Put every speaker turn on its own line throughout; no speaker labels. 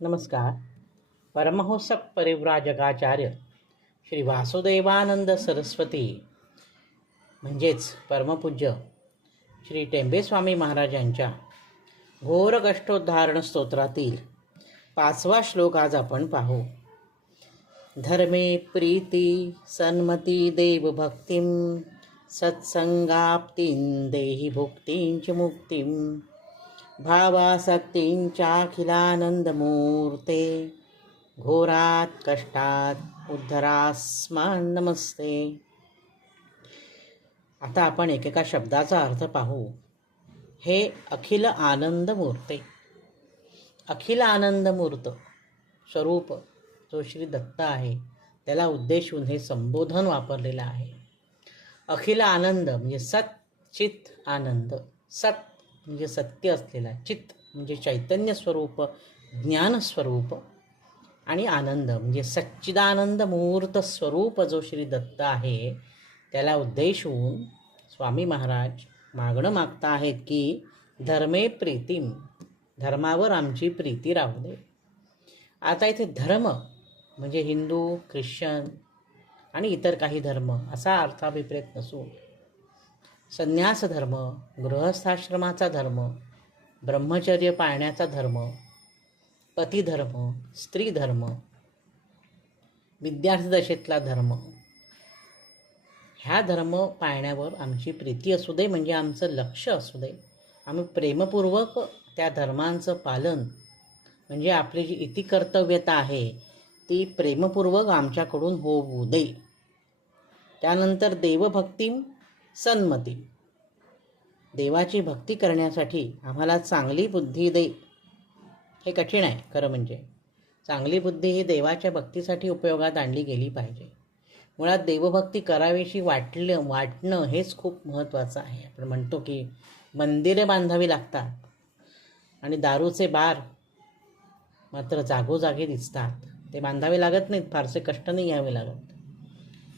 नमस्कार. परमहंस परिव्राजकाचार्य श्री वासुदेवानंद सरस्वती म्हणजेच परमपूज्य श्री टेंबेस्वामी महाराजांच्या घोर कष्टोद्धारण स्तोत्रातील पाचवा श्लोक आज आपण पाहू. धर्मे प्रीती सन्मती देवभक्ती सत्संगाप्तीं देही भुक्तींची मुक्तिं भावासक्तींचाखिलानंदमूर्ते घोरात कष्टात उद्धरास्मान नमस्ते। आता आपण एकेका शब्दाचा अर्थ पाहू. हे अखिल आनंद मूर्ते अखिल आनंद मूर्त स्वरूप जो श्री दत्त आहे त्याला उद्देशून हे संबोधन वापरलेलं आहे. अखिल आनंद म्हणजे सत चित आनंद. सत म्हणजे सत्य असलेला चित्त म्हणजे चैतन्य स्वरूप ज्ञानस्वरूप आणि आनंद. म्हणजे सच्चिदानंद मुहूर्त स्वरूप जो श्री दत्त आहे त्याला उद्देशून स्वामी महाराज मागणं मागता आहेत की धर्मे प्रीतीम धर्मावर आमची प्रीती राहू दे. आता इथे धर्म म्हणजे हिंदू ख्रिश्चन आणि इतर काही धर्म असा अर्थाभिप्रेत नसून संन्यास धर्म गृहस्थाश्रमाचा धर्म ब्रह्मचर्य पाळण्याचा धर्म पतिधर्म स्त्रीधर्म धर्म धर्म. ह्या धर्म पाळण्यावर आमची प्रीती असू दे म्हणजे आमचं लक्ष असू दे. आम्ही प्रेमपूर्वक त्या धर्मांचं पालन म्हणजे आपली जी इति कर्तव्यता आहे ती प्रेमपूर्वक आमच्याकडून होऊ दे. त्यानंतर देवभक्तीम सन्मती. देवाची भक्ती करण्यासाठी आम्हाला चांगली बुद्धी दे. हे कठीण आहे खरं म्हणजे. चांगली बुद्धी ही देवाच्या भक्तीसाठी उपयोगात आणली गेली पाहिजे. मुळात देवभक्ती करावीशी वाटलं वाटणं हेच खूप महत्त्वाचं आहे. आपण म्हणतो की मंदिरे बांधावी लागतात आणि दारूचे बार मात्र जागोजागी दिसतात. ते बांधावे लागत नाहीत फारसे कष्ट नाही घ्यावे लागत.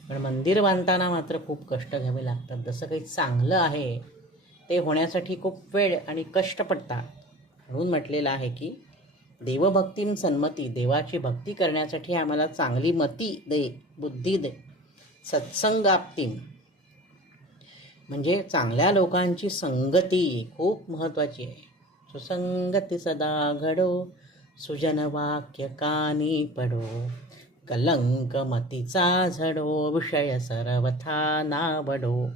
पण मंदिर बांधताना मात्र खूप कष्ट घ्यावे लागतात. जसं काही चांगलं आहे ते होण्यासाठी खूप वेळ आणि कष्ट पडतात. म्हणून म्हटलेलं आहे की देवभक्तीं सन्मती देवाची भक्ती करण्यासाठी आम्हाला चांगली मती दे बुद्धी दे. सत्संगाप्तीम म्हणजे चांगल्या लोकांची संगती खूप महत्त्वाची आहे. सुसंगती सदा घडो सुजन वाक्य कानी पडो. कलंक मतीचा झडो विषय सर्वथा नावडो.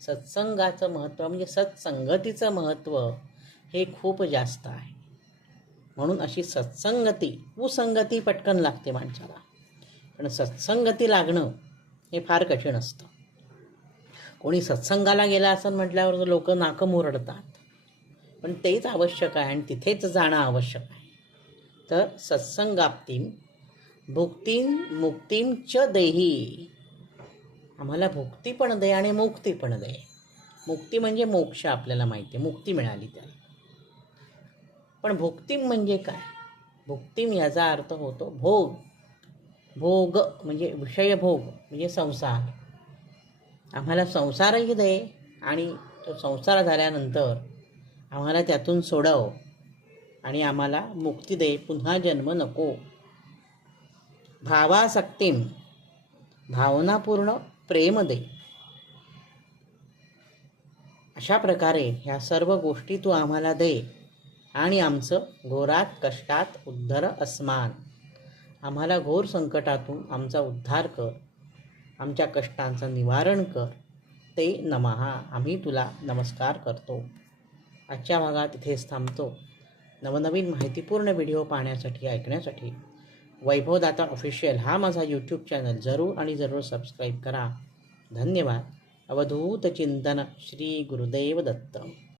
सत्संगाचं महत्त्व म्हणजे सत्संगतीचं महत्त्व हे खूप जास्त आहे. म्हणून अशी सत्संगती कुसंगती पटकन लागते माणसाला. पण सत्संगती लागणं हे फार कठीण असतं. कोणी सत्संगाला गेला असं म्हटल्यावर लोक नाकं मुरडतात. पण तेच आवश्यक आहे आणि तिथेच जाणं आवश्यक आहे. तर सत्संगाप्तीम भुक्तीन मुक्तीम च देही. आम्हाला भुक्ती पण दे आणि मुक्ती पण दे. मुक्ती म्हणजे मोक्ष आपल्याला माहिती आहे मुक्ती मिळाली त्याला. पण भुक्तीम म्हणजे काय? भुक्तीम याचा अर्थ होतो भोग. भोग म्हणजे विषयभोग म्हणजे संसार. आम्हाला संसारही दे आणि तो संसार झाल्यानंतर आम्हाला त्यातून सोडव आणि आम्हाला मुक्ती दे. पुन्हा जन्म नको. भावासक्तीम भावनापूर्ण प्रेम दे. अशा प्रकारे ह्या सर्व गोष्टी तू आम्हाला दे आणि आमचं घोरात कष्टात उद्धर अस्मान. आम्हाला घोर संकटातून आमचा उद्धार कर. आमच्या कष्टांचं निवारण कर. ते नमहा. आम्ही तुला नमस्कार करतो. आजच्या भागात इथेच थांबतो. नवनवीन माहितीपूर्ण व्हिडिओ पाहण्यासाठी ऐकण्यासाठी वैभवदाता ऑफिशियल हा माझा यूट्यूब चॅनल जरूर आणि जरूर सबस्क्राईब करा. धन्यवाद. अवधूत चिंतन श्री गुरुदेव दत्त.